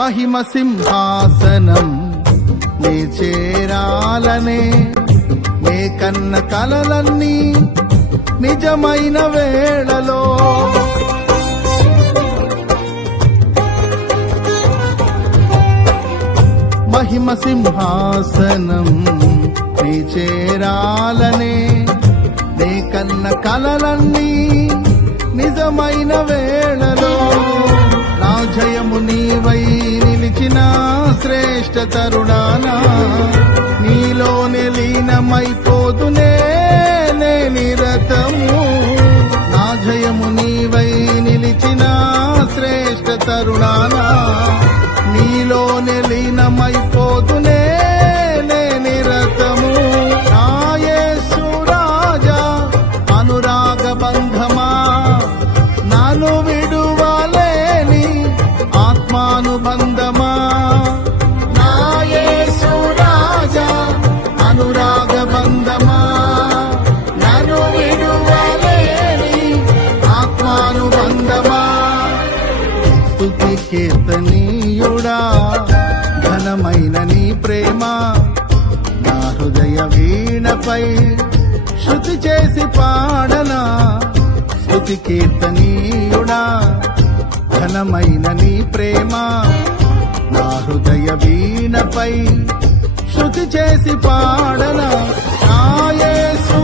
మహిమ సింహాసనం నే చేరాలనే నే కన్న కలలన్నీ నిజమైన వేళలో మహిమ సింహాసనం నీ చేరాలనే నే కన్న కలలన్నీ నిజమైన వేళలో నా జయము నీవై నిలిచిన శ్రేష్ఠ తరుణానా నీలోనే లీనమైపోదునే నే నిరతము నా జయము నీవై నిలిచిన శ్రేష్ఠ తరుణానా నీలోనే లీనమైపోదునే నే నిరతము నా యేసు రాజా అనురాగ బంధమా నాను విడువలేని ఆత్మానుబంధమా నా యేసు రాజా అనురాగ బంధమా నాను విడువలేని ఆత్మానుబంధమా స్తుతి కీర్తనీయుడా ఘనమైన నీ ప్రేమ నా హృదయ వీణపై శృతి చేసి పాడనా స్తుతి కీర్తనీయుడా ఘనమైన నీ ప్రేమ నా హృదయ వీణపై శృతి చేసి పాడనా నా యేసు